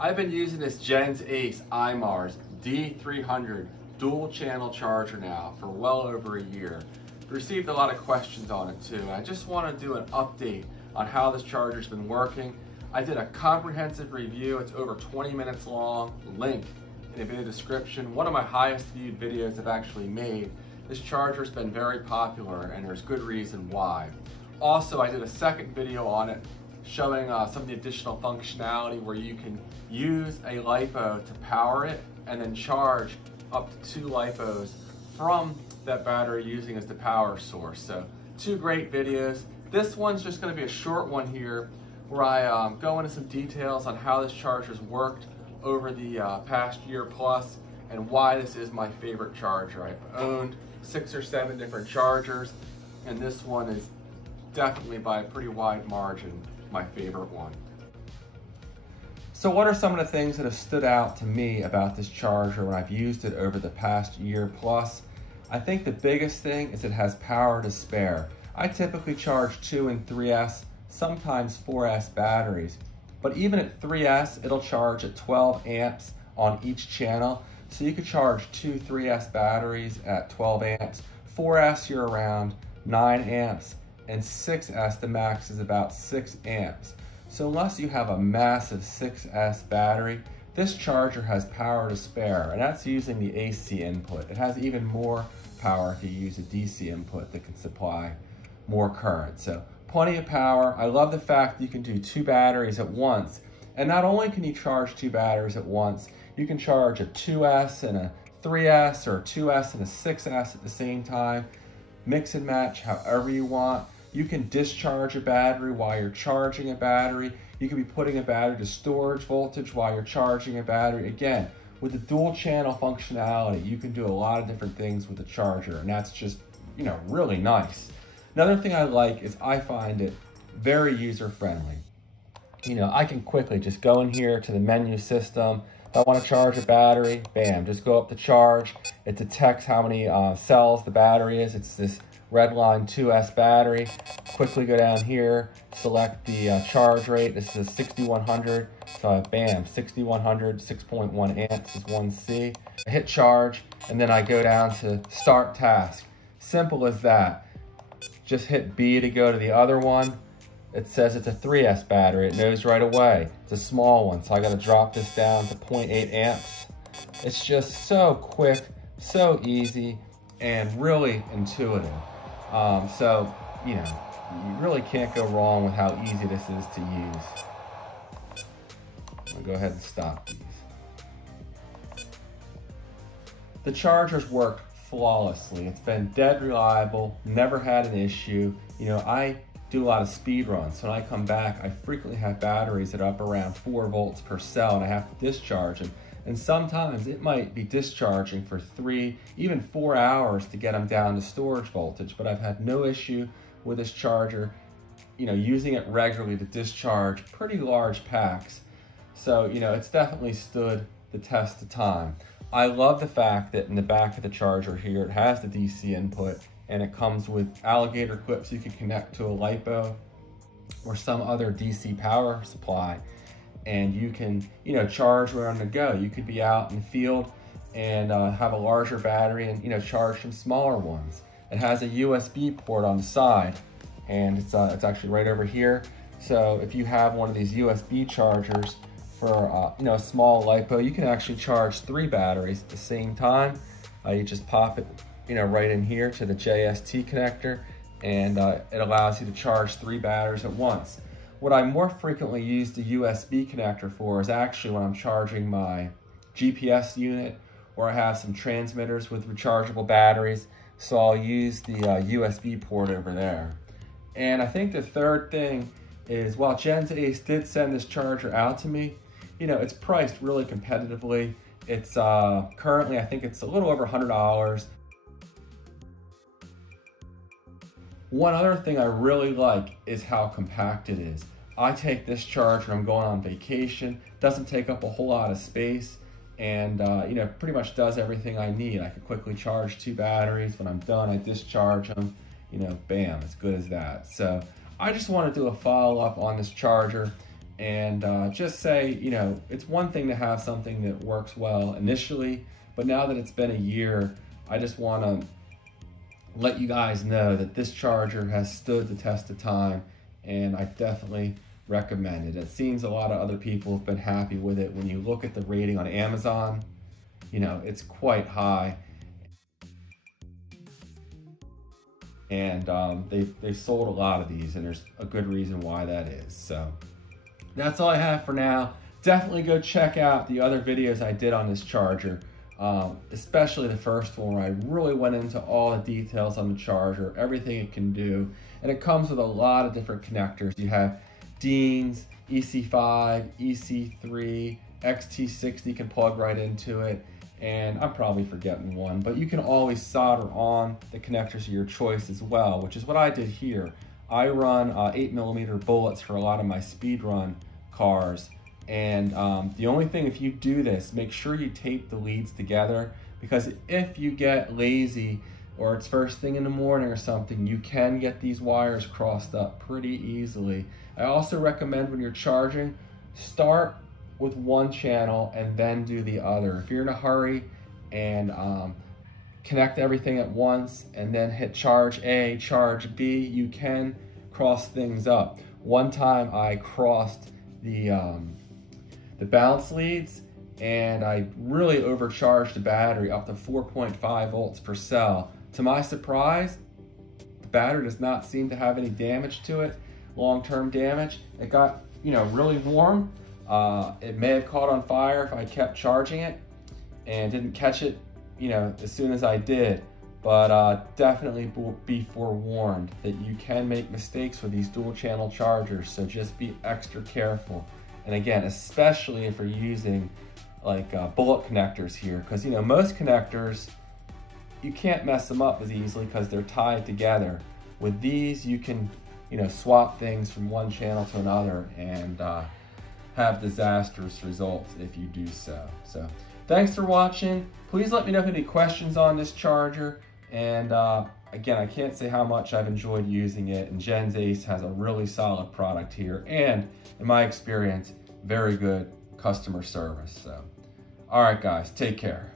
I've been using this Gens Ace IMARS D300 dual channel charger now for well over a year. Received a lot of questions on it too. I just want to do an update on how this charger's been working. I did a comprehensive review. It's over 20 minutes long. Link in the video description. One of my highest viewed videos I've actually made. This charger's been very popular and there's good reason why. Also, I did a second video on it showing some of the additional functionality where you can use a LiPo to power it and then charge up to 2 LiPos from that battery using as the power source. So 2 great videos. This one's just going to be a short one here where I go into some details on how this charger's worked over the past year plus and why this is my favorite charger. I've owned 6 or 7 different chargers and this one is definitely by a pretty wide margin my favorite one. So what are some of the things that have stood out to me about this charger when I've used it over the past year plus? I think the biggest thing is it has power to spare. I typically charge 2 and 3S, sometimes 4S batteries, but even at 3S, it'll charge at 12 amps on each channel. So you could charge 2 3S batteries at 12 amps, 4S you're around 9 amps, and 6S the max is about 6 amps. So unless you have a massive 6S battery, this charger has power to spare, and that's using the AC input. It has even more power if you use a DC input that can supply more current. So plenty of power. I love the fact that you can do 2 batteries at once. And not only can you charge 2 batteries at once, you can charge a 2S and a 3S or a 2S and a 6S at the same time. Mix and match however you want. You can discharge a battery while you're charging a battery. You can be putting a battery to storage voltage while you're charging a battery. Again, with the dual channel functionality, you can do a lot of different things with the charger, and that's just, really nice. Another thing I like is I find it very user-friendly. I can quickly just go in here to the menu system. If I want to charge a battery, bam, just go up to charge. It detects how many cells the battery is. It's this Redline 2S battery. Quickly go down here, select the charge rate. This is a 6100. So bam, 6100, 6.1 amps is 1C. I hit charge, and then I go down to start task. Simple as that. Just hit B to go to the other one. It says it's a 3S battery. It knows right away. It's a small one, so I gotta drop this down to 0.8 amps. It's just so quick, so easy, and really intuitive. So, you really can't go wrong with how easy this is to use. I'm gonna go ahead and stop these. The chargers work flawlessly. It's been dead reliable, never had an issue. I do a lot of speed runs. So when I come back, I frequently have batteries that are up around 4 volts per cell and I have to discharge them. And sometimes it might be discharging for 3, even 4 hours to get them down to storage voltage, but I've had no issue with this charger, using it regularly to discharge pretty large packs. So, it's definitely stood the test of time. I love the fact that in the back of the charger here, it has the DC input and it comes with alligator clips you can connect to a LiPo or some other DC power supply. And you can, charge where on the go. You could be out in the field and have a larger battery and, charge some smaller ones. It has a USB port on the side, and it's actually right over here. So if you have one of these USB chargers for, a small LiPo, you can actually charge 3 batteries at the same time. You just pop it, right in here to the JST connector, and it allows you to charge 3 batteries at once. What I more frequently use the USB connector for is actually when I'm charging my GPS unit or I have some transmitters with rechargeable batteries. So I'll use the USB port over there. And I think the third thing is, while Gens Ace did send this charger out to me, it's priced really competitively. It's currently, I think it's a little over $100. One other thing I really like is how compact it is. I take this charger when I'm going on vacation. Doesn't take up a whole lot of space, and pretty much does everything I need. I can quickly charge 2 batteries. When I'm done, I discharge them, you know, bam, as good as that. So I just want to do a follow-up on this charger and just say, you know, it's one thing to have something that works well initially, but now that it's been a year, I just want to let you guys know that this charger has stood the test of time, and I definitely recommend it. It seems a lot of other people have been happy with it. When you look at the rating on Amazon, you know, it's quite high. And they've sold a lot of these, and there's a good reason why that is. So that's all I have for now. Definitely go check out the other videos I did on this charger, especially the first one where I really went into all the details on the charger, everything it can do. And it comes with a lot of different connectors. You have Gens, EC5, EC3, XT60 can plug right into it. And I'm probably forgetting one, but you can always solder on the connectors of your choice as well, which is what I did here. I run 8mm bullets for a lot of my speed run cars. And the only thing, if you do this, make sure you tape the leads together, because if you get lazy or it's first thing in the morning or something, you can get these wires crossed up pretty easily. I also recommend when you're charging, start with one channel and then do the other. If you're in a hurry and connect everything at once and then hit charge A, charge B, you can cross things up. One time I crossed the balance leads and I really overcharged the battery up to 4.5 volts per cell. To my surprise, the battery does not seem to have any damage to it, long-term damage. It got, you know, really warm. It may have caught on fire if I kept charging it and didn't catch it, you know, as soon as I did. But definitely be forewarned that you can make mistakes with these dual channel chargers, so just be extra careful. And again, especially if you're using like bullet connectors here, because, you know, most connectors, you can't mess them up as easily because they're tied together. With these, you can, you know, swap things from one channel to another and have disastrous results if you do so. So thanks for watching. Please let me know if you have any questions on this charger. And again, I can't say how much I've enjoyed using it, and Gens Ace has a really solid product here, and in my experience, very good customer service. So, all right guys, take care.